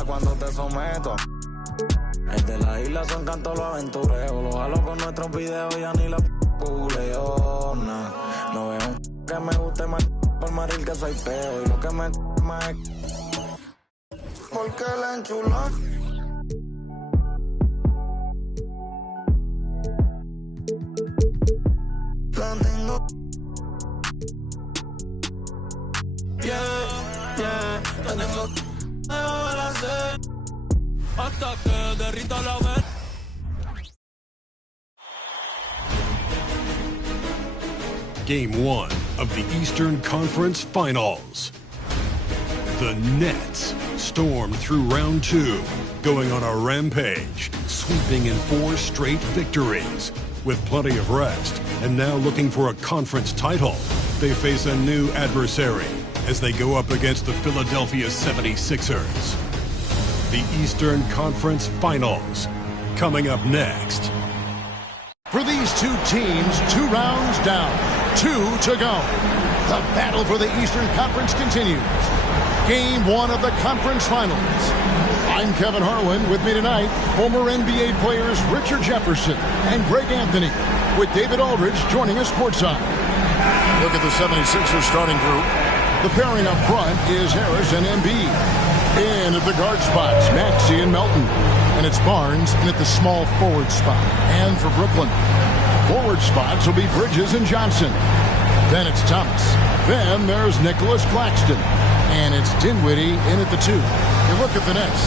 habla cuando te someto. El de la isla son cantos los aventureros. Los jalo con nuestros videos, ya ni la googleo. No veo un que me guste más por maril que soy peo. Y lo que me más es porque la enchula. La tengo. La tengo. Me va a hacer hasta que derrita la vez. Game 1 of the Eastern Conference Finals. The Nets stormed through round 2, going on a rampage, sweeping in 4 straight victories. With plenty of rest, and now looking for a conference title, they face a new adversary as they go up against the Philadelphia 76ers. The Eastern Conference Finals, coming up next. For these two teams, 2 rounds down, 2 to go. The battle for the Eastern Conference continues. Game 1 of the conference finals. I'm Kevin Harlan. With me tonight, former NBA players Richard Jefferson and Greg Anthony, with David Aldridge joining us courtside. Look at the 76ers starting group. The pairing up front is Harris and Embiid. In at the guard spots, Maxey and Melton. And it's Barnes in at the small forward spot. And for Brooklyn, forward spots will be Bridges and Johnson. Then it's Thomas. Then there's Nicholas Claxton. And it's Dinwiddie in at the 2. You look at the Nets.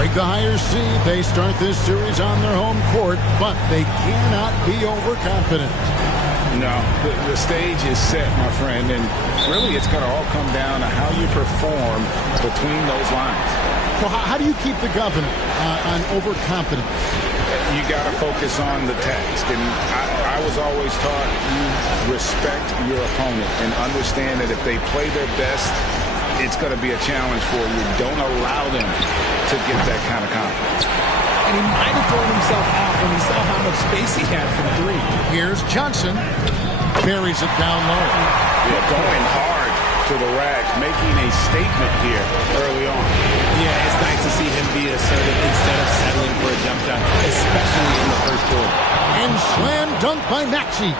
Break the higher seed. They start this series on their home court, but they cannot be overconfident. No, the stage is set, my friend, and really it's going to all come down to how you perform between those lines. Well, how do you keep the governor on overconfidence? You got to focus on the task, and I was always taught you respect your opponent and understand that if they play their best, it's going to be a challenge for you. Don't allow them to get that kind of confidence. And he might have thrown himself off when he saw how much space he had from 3. Here's Johnson. Buries it down low. Yeah, going hard to the rack, making a statement here early on. Yeah, it's nice to see him be assertive instead of settling for a jump shot, especially in the first quarter. And slam dunk by Maxey.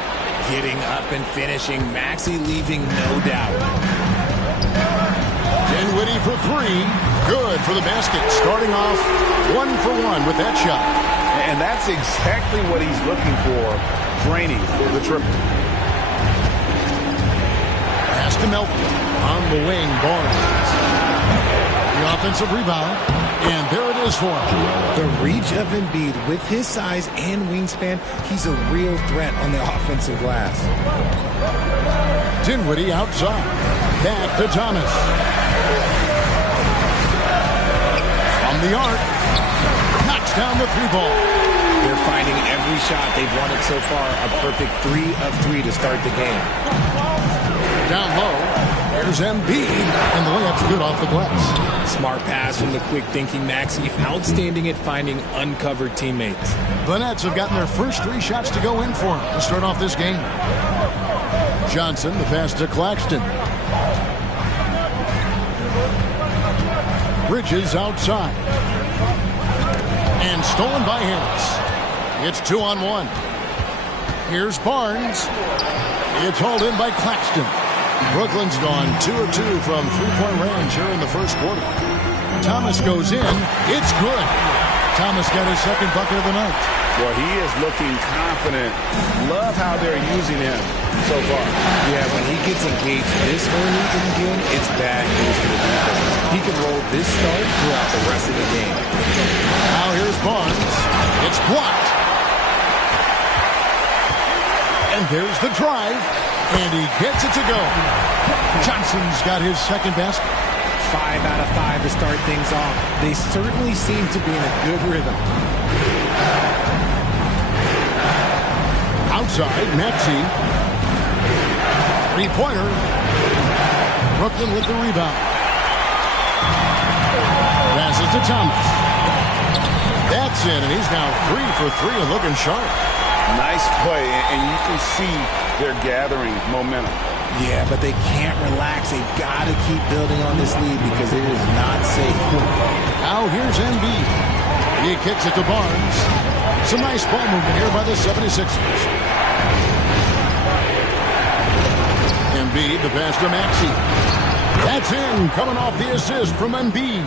Getting up and finishing. Maxey leaving no doubt. Dinwiddie for 3. Good for the basket. Starting off 1 for 1 with that shot. And that's exactly what he's looking for, draining for the triple. Pass to Melton. On the wing, Barnes. The offensive rebound. And there it is for him. The reach of Embiid with his size and wingspan, he's a real threat on the offensive glass. Dinwiddie outside. Back to Thomas. From the arc. Knocks down the 3-ball. They're finding every shot they've wanted so far. A perfect 3 of 3 to start the game. Down low. There's Embiid. And the layup's good off the glass. Smart pass from the quick-thinking Maxey. Outstanding at finding uncovered teammates. The Nets have gotten their first 3 shots to go in for him to start off this game. Johnson, the pass to Claxton. Bridges outside. And stolen by Harris. It's 2-on-1. Here's Barnes. It's hauled in by Claxton. Brooklyn's gone 2 of 2 from 3-point range here in the first quarter. Thomas goes in. It's good. Thomas got his second bucket of the night. Well, he is looking confident. Love how they're using him so far. Yeah, when he gets engaged this early in the game, it's bad news for the defense. He can roll this start throughout the rest of the game. Now here's Barnes. It's blocked. And there's the drive. And he gets it to go. Johnson's got his second basket. 5 out of 5 to start things off. They certainly seem to be in a good rhythm. Outside, Maxey. 3-pointer. Brooklyn with the rebound. Passes to Thomas. That's in, and he's now 3 for 3 and looking sharp. Nice play, and you can see they're gathering momentum. Yeah, but they can't relax. They got to keep building on this lead because it is not safe. Now Now here's Embiid. He kicks it to Barnes. Some nice ball movement here by the 76ers. Embiid, the pass to Maxey. That's in, coming off the assist from Embiid.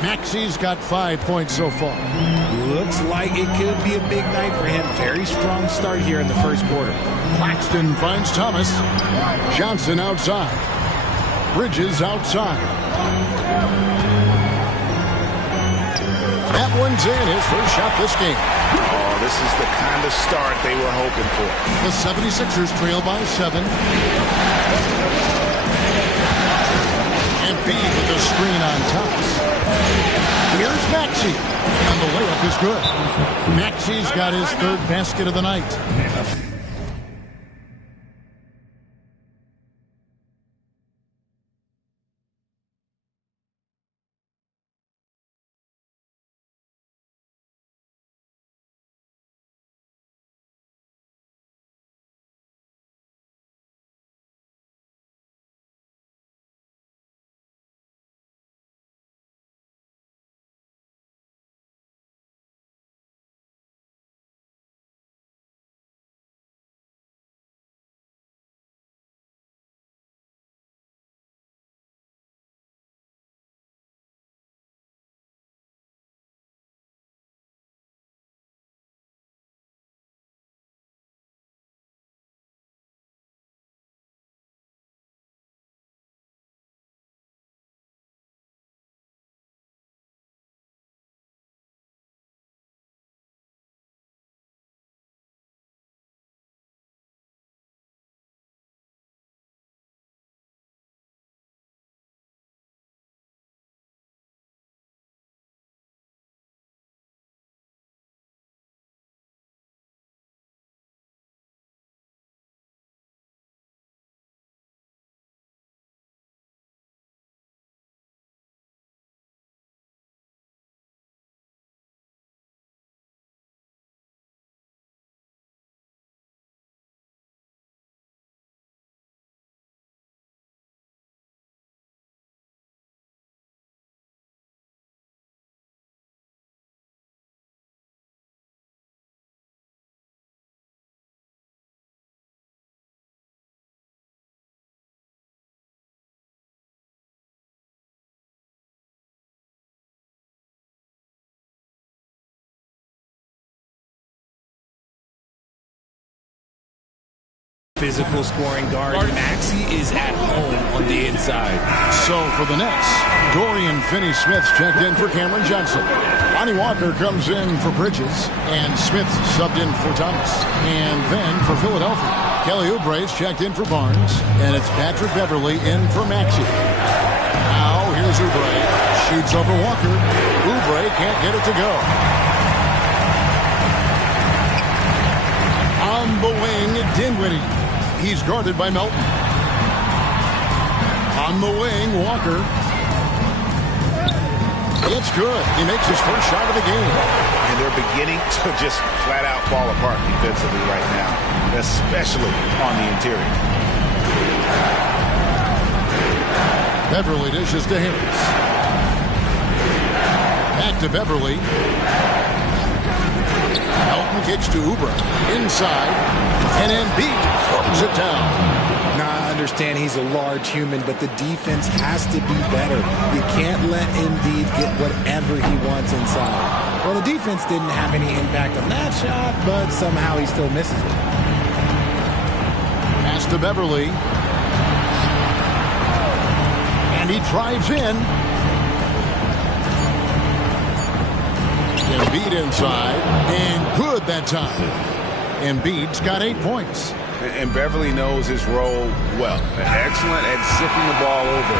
Maxey's got 5 points so far. Looks like it could be a big night for him. Very strong start here in the first quarter. Claxton finds Thomas. Johnson outside. Bridges outside. That one's in, his first shot this game. Oh, this is the kind of start they were hoping for. The 76ers trail by 7. Embiid with the screen on Thomas. Here's Maxey. And the layup is good. Maxey's got his 3rd basket of the night. Physical scoring guard Maxey is at home on the inside. So for the Nets, Dorian Finney-Smith's checked in for Cameron Johnson. Lonnie Walker comes in for Bridges, and Smith subbed in for Thomas. And then for Philadelphia, Kelly Oubre's checked in for Barnes, and it's Patrick Beverley in for Maxey. Now here's Oubre, shoots over Walker. Oubre can't get it to go. On the wing, Dinwiddie. He's guarded by Melton. On the wing, Walker. It's good. He makes his first shot of the game. And they're beginning to just flat out fall apart defensively right now, especially on the interior. Beverley dishes to Harris. Back to Beverley. Melton kicks to Oubre. Inside. And Embiid throws it down. Now, I understand he's a large human, but the defense has to be better. You can't let Embiid get whatever he wants inside. Well, the defense didn't have any impact on that shot, but somehow he still misses it. Pass to Beverley. And he drives in. Embiid inside. And good that time. Embiid's got 8 points. And Beverley knows his role well. Excellent at zipping the ball over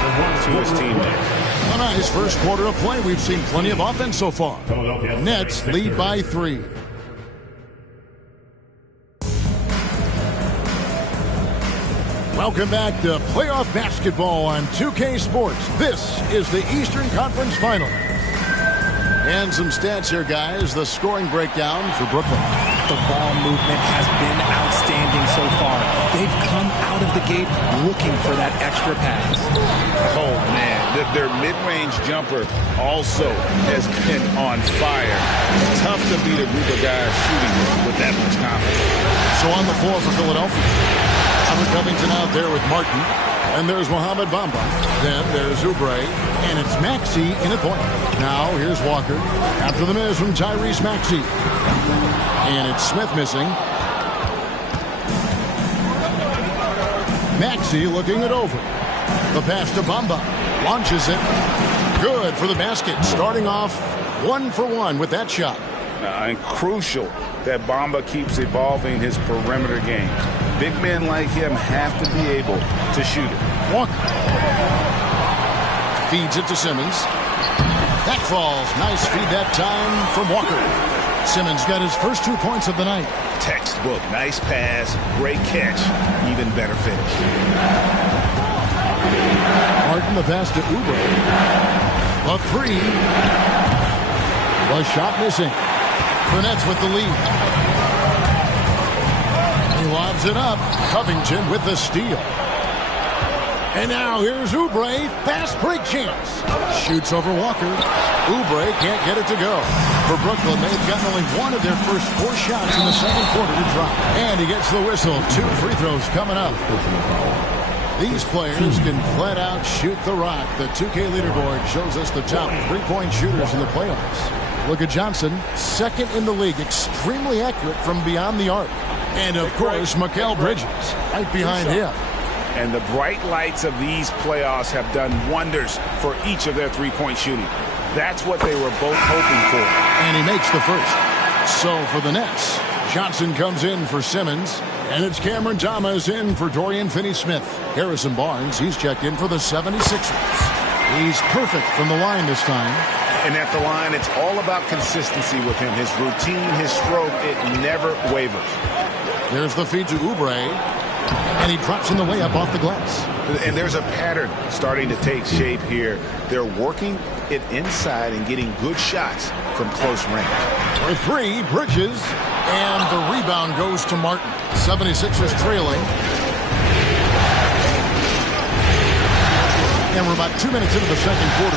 to his teammates. On his first quarter of play, we've seen plenty of offense so far. Nets lead by 3. Welcome back to playoff basketball on 2K Sports. This is the Eastern Conference Final. And some stats here, guys. The scoring breakdown for Brooklyn. The ball movement has been outstanding so far. They've come out of the gate looking for that extra pass. Oh, man. Their mid-range jumper also has been on fire. Tough to beat a group of guys shooting with that much confidence. So on the floor for Philadelphia, Robert Covington out there with Martin. And there's Mohamed Bamba. Then there's Oubre. And it's Maxey in at point. Now here's Walker. After the miss from Tyrese Maxey. And it's Smith missing. Maxey looking it over. The pass to Bamba. Launches it. Good for the basket. Starting off 1 for 1 with that shot. And crucial that Bamba keeps evolving his perimeter game. Big men like him have to be able to shoot it. Walker feeds it to Simmons. That falls. Nice feed that time from Walker. Simmons got his first 2 points of the night. Textbook. Nice pass. Great catch. Even better finish. Martin the pass to Oubre. A three. The shot missing. The Nets with the lead. He lobs it up. Covington with the steal. And now here's Oubre. Fast break chance. Shoots over Walker. Oubre can't get it to go. For Brooklyn, they've gotten only one of their first 4 shots in the second quarter to drop. And he gets the whistle. 2 free throws coming up. These players can flat out shoot the rock. The 2K leaderboard shows us the top 3-point shooters in the playoffs. Look at Johnson, second in the league, extremely accurate from beyond the arc. And, of course, Mikal Bridges, right behind him. And the bright lights of these playoffs have done wonders for each of their 3-point shooting. That's what they were both hoping for. And he makes the first. So for the Nets, Johnson comes in for Simmons. And it's Cameron Thomas in for Dorian Finney-Smith. Harrison Barnes, he's checked in for the 76ers. He's perfect from the line this time. And at the line, it's all about consistency with him. His routine, his stroke, it never wavers. There's the feed to Oubre. And he drops in the layup off the glass. And there's a pattern starting to take shape here. They're working it inside and getting good shots from close range. For 3, Bridges. And the rebound goes to Martin. 76ers trailing. And we're about 2 minutes into the second quarter.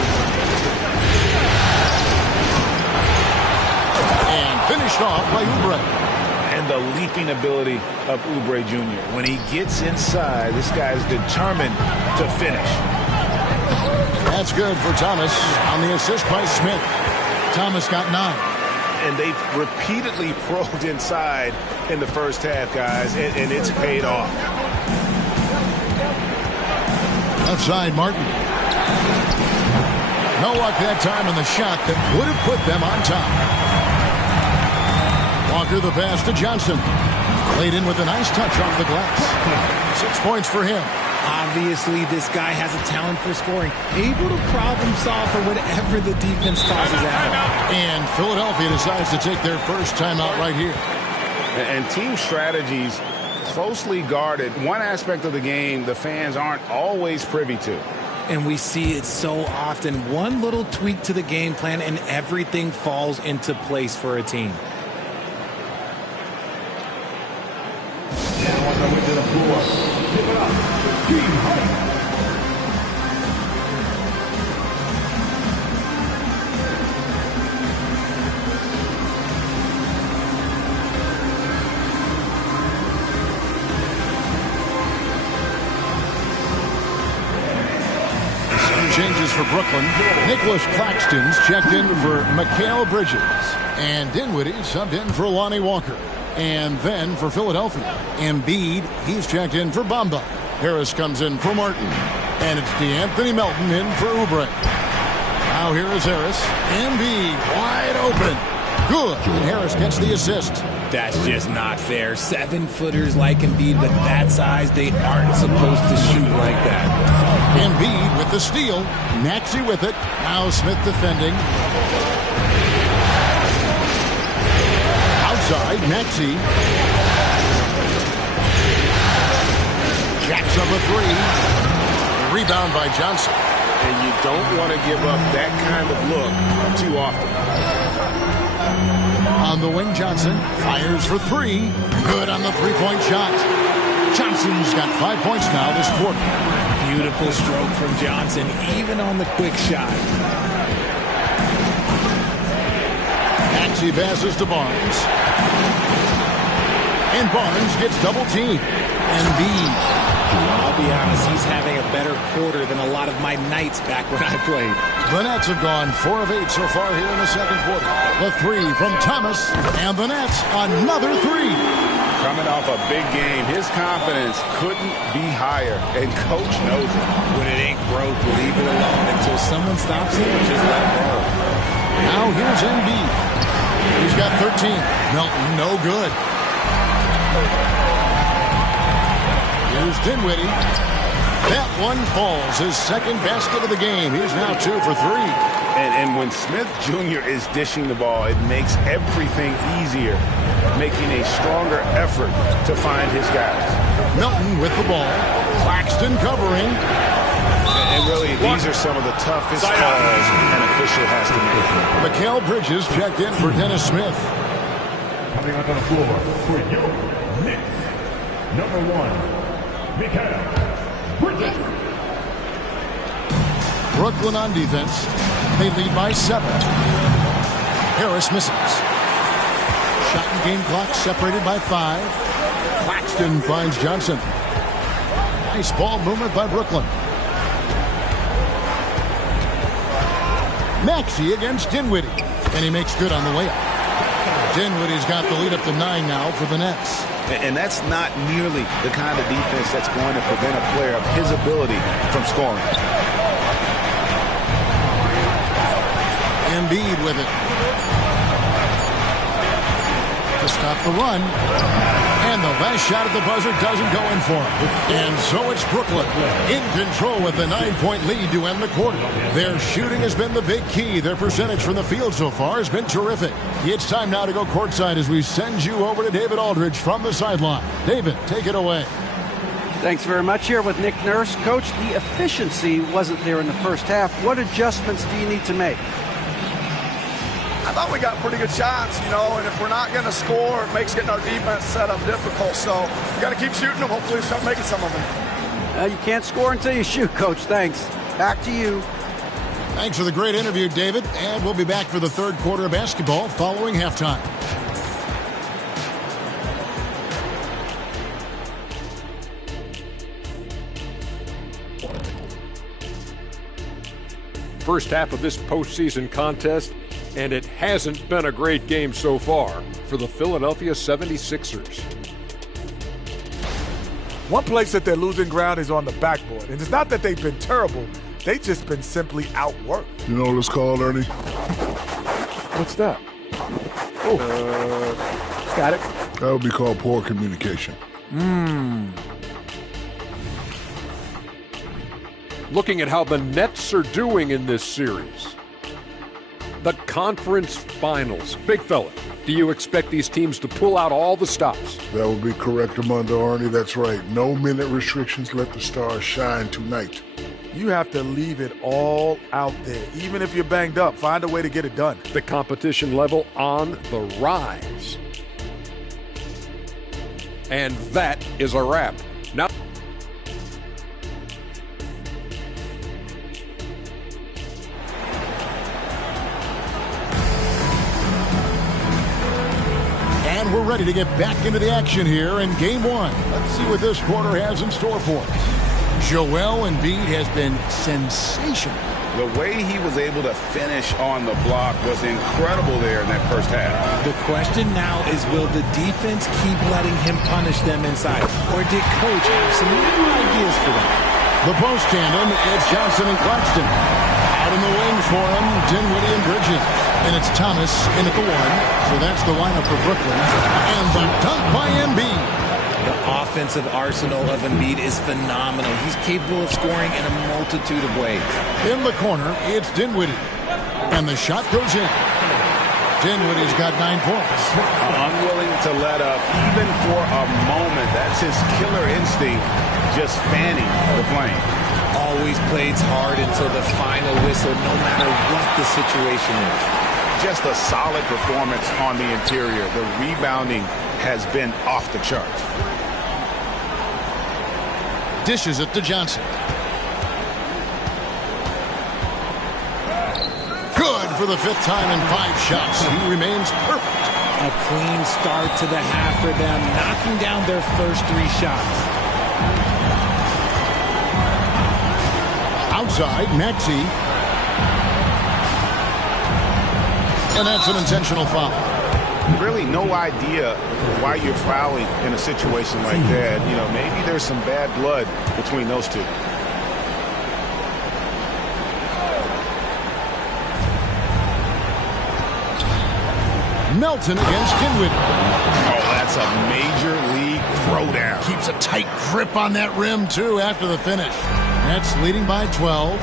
And finished off by Oubre. And the leaping ability of Oubre Jr. When he gets inside, this guy's determined to finish. That's good for Thomas on the assist by Smith. Thomas got 9. And they've repeatedly probed inside in the first half, guys, and it's paid off. Left side, Martin. No luck that time on the shot that would have put them on top. Walker the pass to Johnson. Laid in with a nice touch off the glass. 6 points for him. Obviously, this guy has a talent for scoring. Able to problem solve for whatever the defense tosses at him. And Philadelphia decides to take their first timeout right here. And team strategies closely guarded. One aspect of the game the fans aren't always privy to. And we see it so often. One little tweak to the game plan and everything falls into place for a team. Changes for Brooklyn. Nicholas Claxton's checked in for Mikal Bridges. And Dinwiddie subbed in for Lonnie Walker. And then for Philadelphia, Embiid, he's checked in for Bamba. Harris comes in for Martin. And it's DeAnthony Melton in for Oubre. Now here is Harris. Embiid wide open. Good. And Harris gets the assist. That's just not fair. 7-footers like Embiid, but that size, they aren't supposed to shoot like that. Embiid with the steal. Maxey with it. Now Smith defending. Outside, Maxey. Jacks up a 3. Rebound by Johnson. And you don't want to give up that kind of look too often. On the wing, Johnson fires for 3. Good on the 3-point shot. Johnson's got 5 points now this quarter. Beautiful stroke from Johnson, even on the quick shot. Maxey passes to Barnes. And Barnes gets double teamed. Embiid. I'll be honest, he's having a better quarter than a lot of my nights back when I played. The Nets have gone 4 of 8 so far here in the second quarter. The three from Thomas, and the Nets another three. Coming off a big game, his confidence couldn't be higher, and coach knows it. When it ain't broke, leave it alone until someone stops it. Just let it roll. Now here's Embiid. He's got 13. Melton, no good. Here's Dinwiddie. That one falls. His second basket of the game. He's now 2 for 3. And when Smith Jr. is dishing the ball, it makes everything easier, making a stronger effort to find his guys. Melton with the ball. Claxton covering. And really, these are some of the toughest calls an official has to make. Mikal Bridges checked in for Dennis Smith. Coming onto the floor for your Knicks, number 1. Mikal Bridges. Brooklyn on defense. They lead by 7. Harris misses. Shot and game clock separated by 5. Claxton finds Johnson. Nice ball movement by Brooklyn. Maxey against Dinwiddie. And he makes good on the layup. Dinwiddie's got the lead up to 9 now for the Nets. And that's not nearly the kind of defense that's going to prevent a player of his ability from scoring. Embiid with it. To stop the run. And the last shot at the buzzer doesn't go in for him. And so it's Brooklyn in control with the 9-point lead to end the quarter. Their shooting has been the big key. Their percentage from the field so far has been terrific. It's time now to go courtside as we send you over to David Aldridge from the sideline. David, take it away. Thanks very much. Here with Nick Nurse. Coach, the efficiency wasn't there in the first half. What adjustments do you need to make? I thought we got pretty good shots, and if we're not going to score, it makes getting our defense set up difficult. So we got to keep shooting them. Hopefully, start making some of them. You can't score until you shoot, Coach. Thanks. Back to you. Thanks for the great interview, David. And we'll be back for the third quarter of basketball following halftime. First half of this postseason contest, and it hasn't been a great game so far for the Philadelphia 76ers. One place that they're losing ground is on the backboard. And it's not that they've been terrible. They've just been simply outworked. You know what it's called, Ernie? What's that? Oh, got it. That would be called poor communication. Looking at how the Nets are doing in this series. The conference finals. Big fella, do you expect these teams to pull out all the stops? That would be correct, Armando Arnie. That's right. No minute restrictions. Let the stars shine tonight. You have to leave it all out there. Even if you're banged up, find a way to get it done. The competition level on the rise. And that is a wrap. Now, and we're ready to get back into the action here in Game 1. Let's see what this quarter has in store for us. Joel Embiid has been sensational. The way he was able to finish on the block was incredible there in that first half. The question now is, will the defense keep letting him punish them inside? Or did Coach have some new ideas for them? The post tandem, it's Johnson and Claxton. Out in the wings for him, Dinwiddie and Bridges. And it's Thomas in at the 1. So that's the lineup for Brooklyn. And the dunk by Embiid. The offensive arsenal of Embiid is phenomenal. He's capable of scoring in a multitude of ways. In the corner, it's Dinwiddie. And the shot goes in. Dinwiddie's got 9 points. Unwilling to let up, even for a moment. That's his killer instinct, just fanning the flame. Always plays hard until the final whistle, no matter what the situation is. Just a solid performance on the interior. The rebounding has been off the charts. Dishes it to Johnson. for the 5th time in 5 shots. He remains perfect. A clean start to the half for them, knocking down their first 3 shots. Outside, Maxey. And that's an intentional foul. Really no idea why you're fouling in a situation like that. You know, maybe there's some bad blood between those two. Melton against Dinwiddie. Oh, that's a major league throwdown. Keeps a tight grip on that rim, too, after the finish. Nets leading by 12.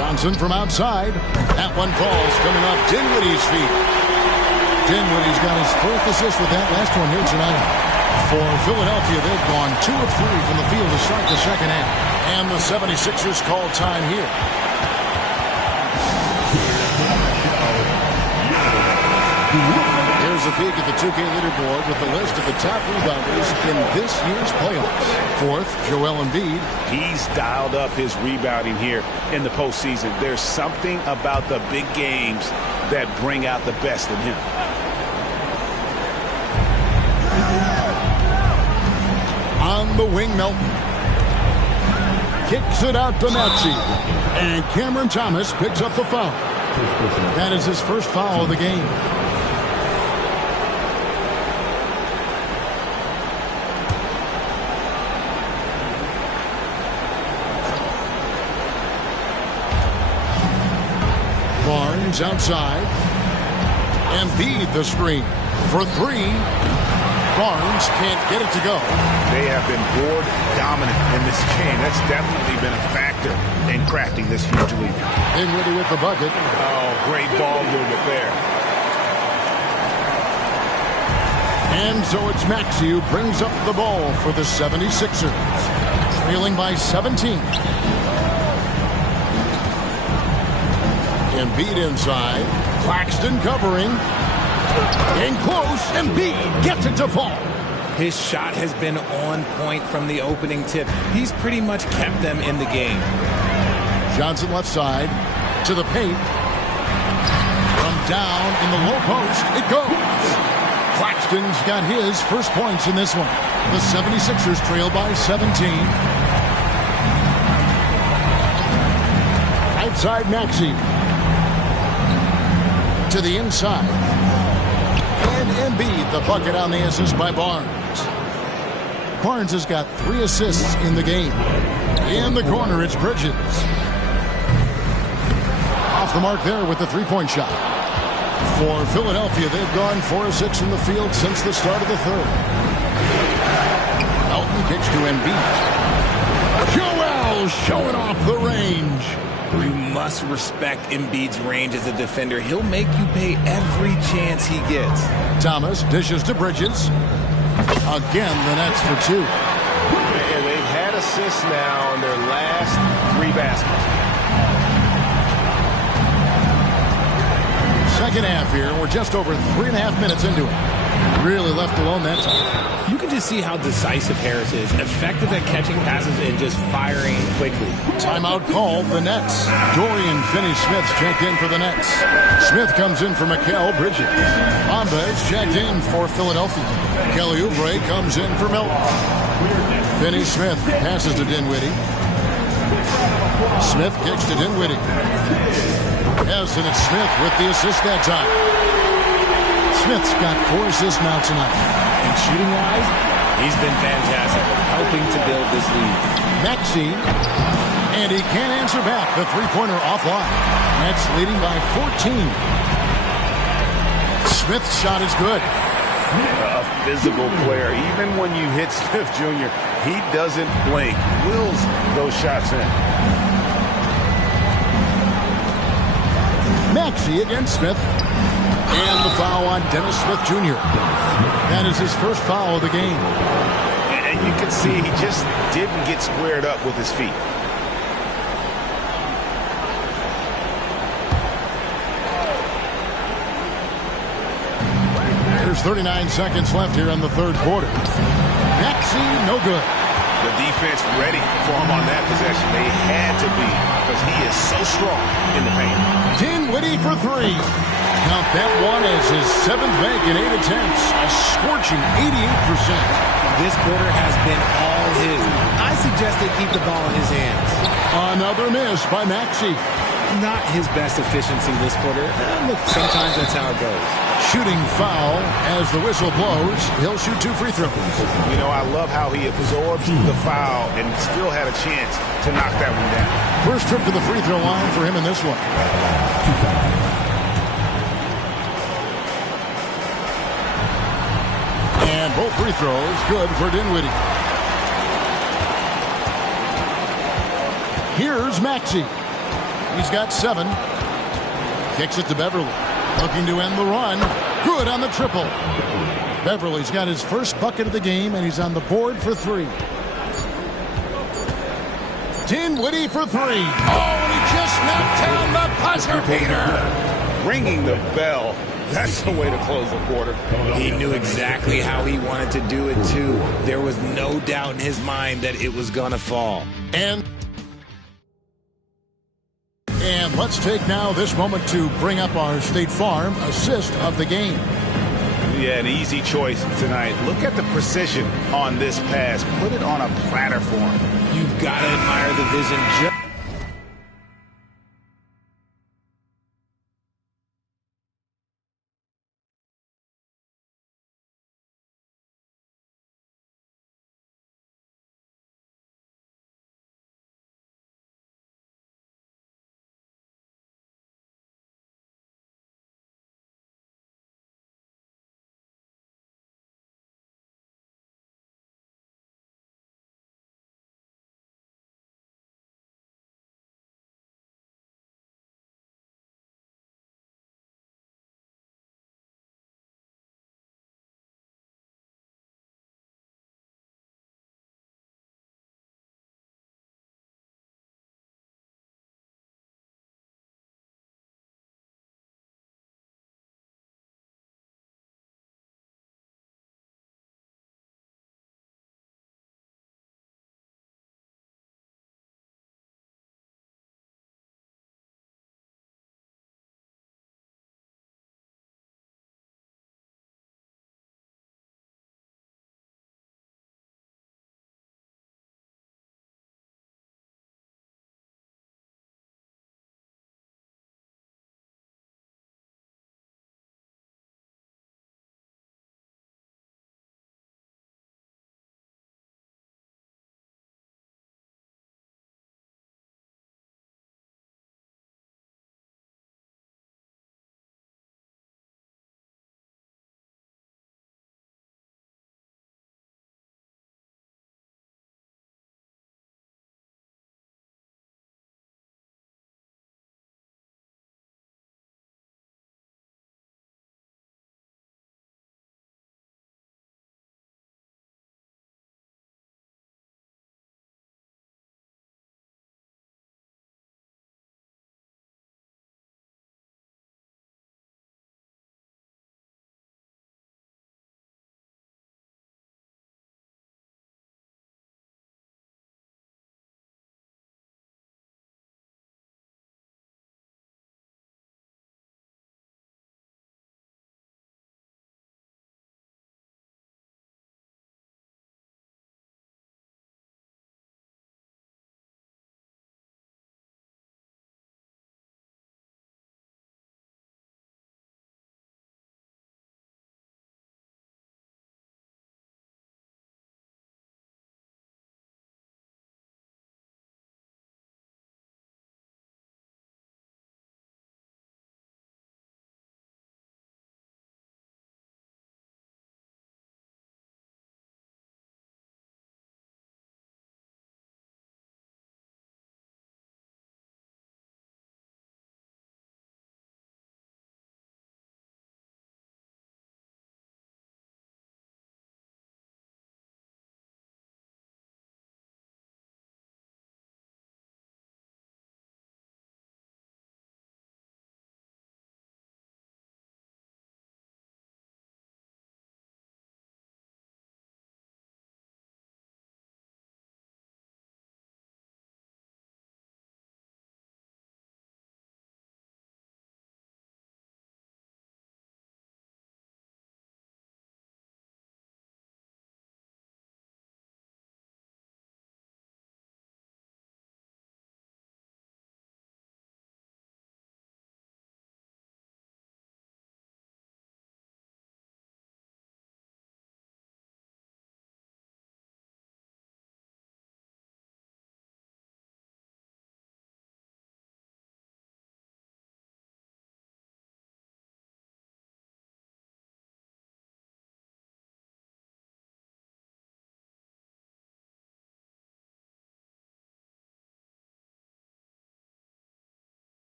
Johnson from outside. That one falls, coming off Dinwiddie's feet. Dinwiddie's got his 4th assist with that last one here tonight. For Philadelphia, they've gone 2 of 3 from the field to start the second half. And the 76ers call time here. Here's a peek at the 2K leaderboard with the list of the top rebounders in this year's playoffs. 4th, Joel Embiid. He's dialed up his rebounding here in the postseason. There's something about the big games that bring out the best in him. On the wing, Melton. Kicks it out to Maxey. And Cameron Thomas picks up the foul. That is his first foul of the game. Barnes outside. Embiid the screen for 3. Barnes can't get it to go. They have been board dominant in this game. That's definitely been a factor in crafting this huge lead. Dinwiddie with the bucket. Oh, great ball movement there. And so it's Maxey who brings up the ball for the 76ers. Trailing by 17. Embiid inside. Claxton covering. In close, Embiid gets it to fall. His shot has been on point from the opening tip. He's pretty much kept them in the game. Johnson left side to the paint. From down in the low post, it goes. Claxton's got his first points in this one. The 76ers trail by 17. Outside Maxey. To the inside. And Embiid, the bucket on the assist by Barnes. Barnes has got 3 assists in the game. In the corner, it's Bridges. Off the mark there with the 3-point shot. For Philadelphia, they've gone 4 of 6 from the field since the start of the third. Melton kicks to Embiid. Joel showing off the range. You must respect Embiid's range as a defender. He'll make you pay every chance he gets. Thomas dishes to Bridges. Again, the Nets for 2. And they've had assists now on their last 3 baskets. Second half here. We're just over 3.5 minutes into it. Really left alone that time. You can just see how decisive Harris is. Effective at catching passes and just firing quickly. Timeout called the Nets. Dorian Finney-Smith checked in for the Nets. Smith comes in for Mikal Bridges. Bombas checked in for Philadelphia. Kelly Oubre comes in for Melton. Finney-Smith passes to Dinwiddie. Smith kicks to Dinwiddie. Yes, and it's Smith with the assist that time. Smith's got 4 assists now tonight. And shooting-wise, he's been fantastic, helping to build this lead. Maxey, and he can't answer back. The 3-pointer offline. Nets leading by 14. Smith's shot is good. A physical player. Even when you hit Smith Jr., he doesn't blink. Wills those shots in. Maxey against Smith. And the foul on Dennis Smith Jr. That is his first foul of the game. And you can see he just didn't get squared up with his feet. There's 39 seconds left here in the third quarter. Maxey, no good. The defense ready for him on that possession. They had to be because he is so strong in the paint. Dinwiddie for three. Count that one as his 7th bank in 8 attempts. A scorching 88%. This quarter has been all his. I suggest they keep the ball in his hands. Another miss by Maxey. Not his best efficiency this quarter. Look, sometimes that's how it goes. Shooting foul as the whistle blows. He'll shoot 2 free throws. You know, I love how he absorbed the foul and still had a chance to knock that one down. First trip to the free throw line for him in this one. And both free throws good for Dinwiddie. Here's Maxey. He's got 7. Kicks it to Beverly. Looking to end the run. Good on the triple. Beverly's got his first bucket of the game, and he's on the board for 3. Dinwiddie for 3. Oh, and he just knocked down the buzzer beater. Ringing the bell. That's the way to close the quarter. He knew exactly how he wanted to do it, too. There was no doubt in his mind that it was going to fall. And let's take now this moment to bring up our State Farm assist of the game. Yeah, an easy choice tonight. Look at the precision on this pass. Put it on a platter for him. You've got to admire the vision.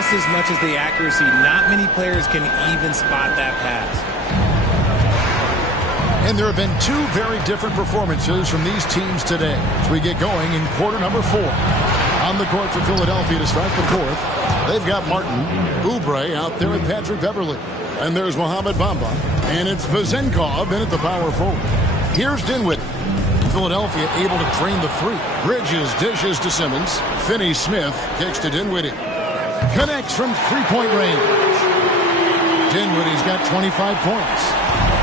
Just as much as the accuracy, not many players can even spot that pass. And there have been two very different performances from these teams today as we get going in quarter number 4. On the court for Philadelphia to start the fourth, they've got Martin, Oubre out there with Patrick Beverley. And there's Mohamed Bamba. And it's Vezenkov in at the power forward. Here's Dinwiddie. Philadelphia able to drain the three. Bridges dishes to Simmons. Finney-Smith kicks to Dinwiddie. Connects from three-point range. Dinwiddie's got 25 points.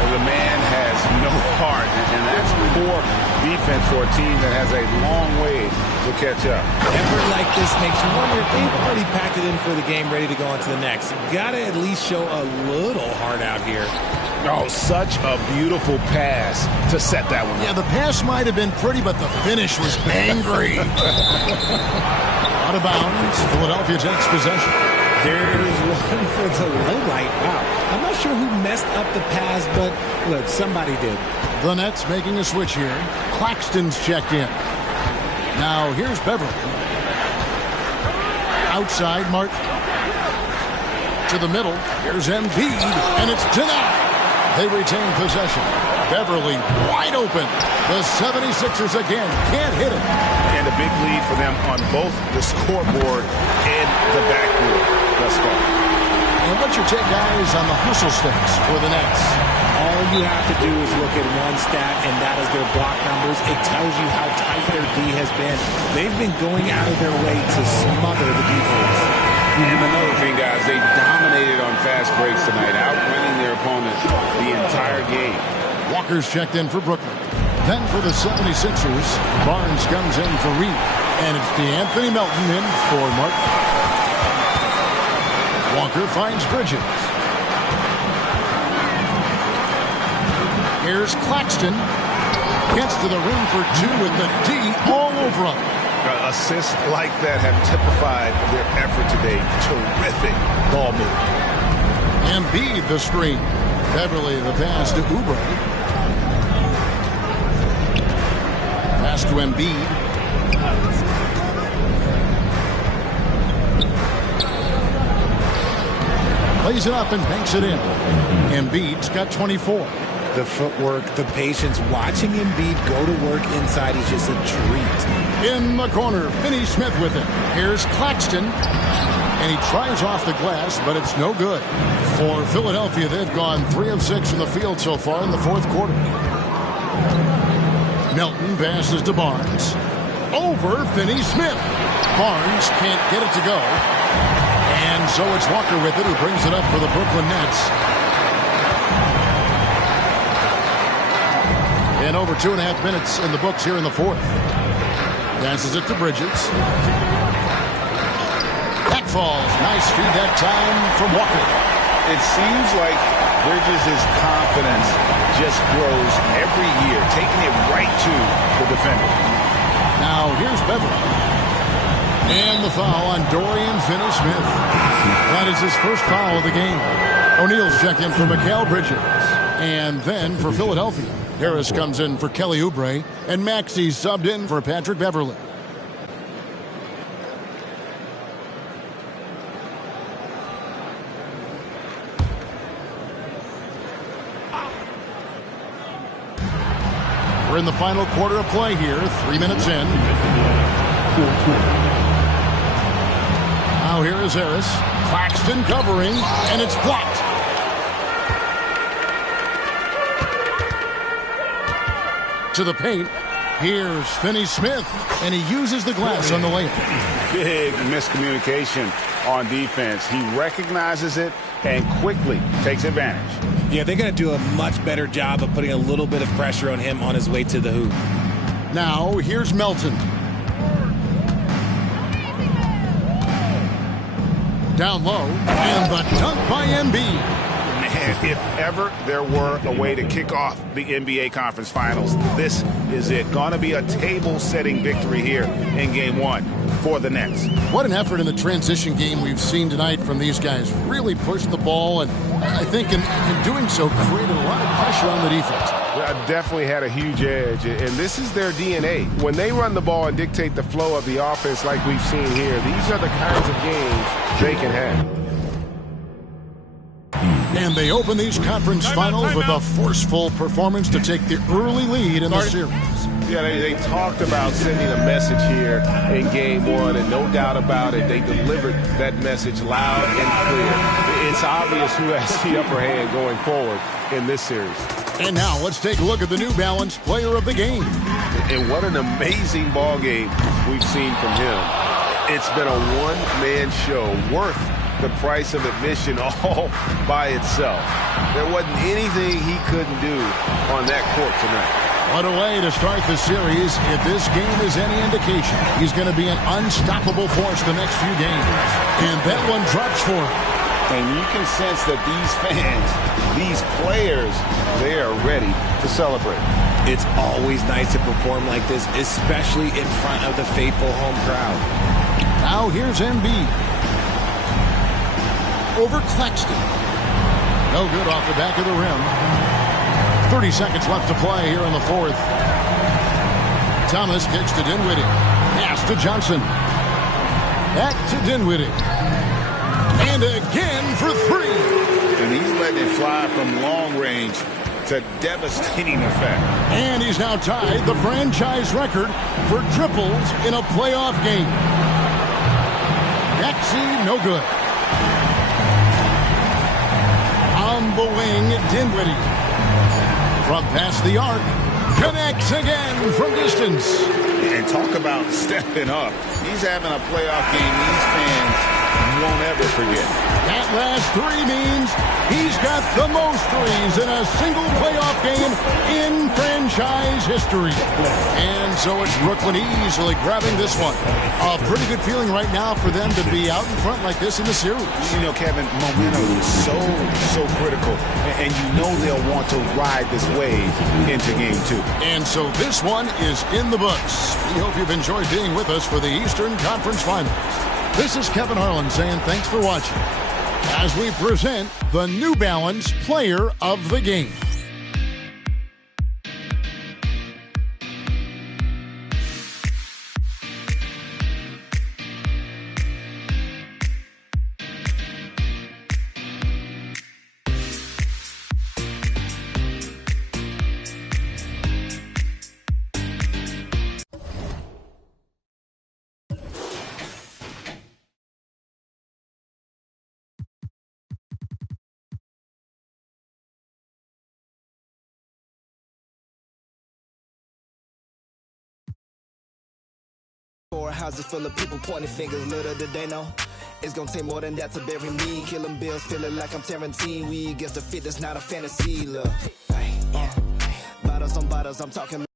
The man has no heart, and that's poor defense for a team that has a long way to catch up. Effort like this makes you wonder if they've already packed it in for the game, ready to go on to the next. You gotta at least show a little heart out here. Oh, such a beautiful pass to set that one up. Yeah, the pass might have been pretty, but the finish was angry. Out of bounds, Philadelphia takes possession. There's one for the low light. Wow. I'm not sure who messed up the pass, but look, somebody did. The Nets making a switch here. Claxton's checked in. Now here's Beverley. Outside, Martin. To the middle. Here's Embiid, and it's denied. They retain possession. Beverley wide open. The 76ers again can't hit it. And a big lead for them on both the scoreboard and the backboard thus far. And what's your take, guys, on the hustle stats for the Nets? All you have to do is look at one stat, and that is their block numbers. It tells you how tight their D has been. They've been going out of their way to smother the defense. And another thing, guys, they dominated on fast breaks tonight, outrunning their opponent the entire game. Walker's checked in for Brooklyn. Then for the 76ers, Barnes comes in for Reed. And it's DeAnthony Melton in for Martin. Walker finds Bridges. Here's Claxton. Gets to the rim for two with the D all over him. Assists like that have typified their effort today. Terrific ball move. Embiid the screen. Beverley the pass to Oubre. Pass to Embiid. Plays it up and banks it in. Embiid's got 24. The footwork, the patience, watching Embiid go to work inside is just a treat. In the corner, Finney-Smith with it. Here's Claxton. And he tries off the glass, but it's no good. For Philadelphia, they've gone 3 of 6 from the field so far in the fourth quarter. Melton passes to Barnes. Over Finney-Smith. Barnes can't get it to go. And so it's Walker with it, who brings it up for the Brooklyn Nets. And over 2.5 minutes in the books here in the fourth. Passes it to Bridges. That falls. Nice feed that time from Walker. It seems like Bridges' confidence just grows every year, taking it right to the defender. Now here's Beverley. And the foul on Dorian Finney-Smith. That is his first foul of the game. O'Neal's checked in for Mikal Bridges. And then for Philadelphia, Harris comes in for Kelly Oubre, and Maxey subbed in for Patrick Beverley. We're in the final quarter of play here, 3 minutes in. Now here is Harris. Claxton covering, and it's blocked. To the paint. Here's Finney-Smith, and he uses the glass on the layup. Big miscommunication on defense. He recognizes it and quickly takes advantage. Yeah, they're going to do a much better job of putting a little bit of pressure on him on his way to the hoop. Now, here's Melton. Down low, and the dunk by Embiid. Man, if ever there were a way to kick off the NBA Conference Finals, this is it. Going to be a table-setting victory here in Game 1 for the Nets. What an effort in the transition game we've seen tonight from these guys. Really pushed the ball, and I think in doing so created a lot of pressure on the defense. definitely had a huge edge, and this is their DNA. When they run the ball and dictate the flow of the offense like we've seen here, these are the kinds of games they can have. And they open these conference finals with a forceful performance to take the early lead in the series. Yeah, they talked about sending a message here in Game 1, and no doubt about it, they delivered that message loud and clear. It's obvious who has the upper hand going forward in this series. And now let's take a look at the New Balance Player of the Game. And what an amazing ball game we've seen from him. It's been a one-man show worth the price of admission all by itself. There wasn't anything he couldn't do on that court tonight. What a way to start the series. If this game is any indication, he's going to be an unstoppable force the next few games. And that one drops for him. And you can sense that these fans, these players, they are ready to celebrate. It's always nice to perform like this, especially in front of the faithful home crowd. Now here's Embiid. Over Claxton. No good off the back of the rim. 30 seconds left to play here in the fourth. Thomas kicks to Dinwiddie. Pass to Johnson. Back to Dinwiddie. And again for three. And he's letting it fly from long range to devastating effect. And he's now tied the franchise record for triples in a playoff game. Maxey, no good. On the wing, Dinwiddie. From past the arc, connects again from distance. And talk about stepping up. He's having a playoff game these fans won't ever forget. That last three means he's got the most threes in a single playoff game in franchise history. And so it's Brooklyn easily grabbing this one. A pretty good feeling right now for them to be out in front like this in the series. You know, Kevin, momentum is so critical. And you know they'll want to ride this wave into Game 2. And so this one is in the books. We hope you've enjoyed being with us for the Eastern Conference Finals. This is Kevin Harlan saying thanks for watching as we present the New Balance Player of the Game. Houses full of people pointing fingers, little did they know it's gonna take more than that to bury me. Killing bills, feeling like I'm Tarantino. We against the fit, that's not a fantasy. Look, bottles on bottles, I'm talking.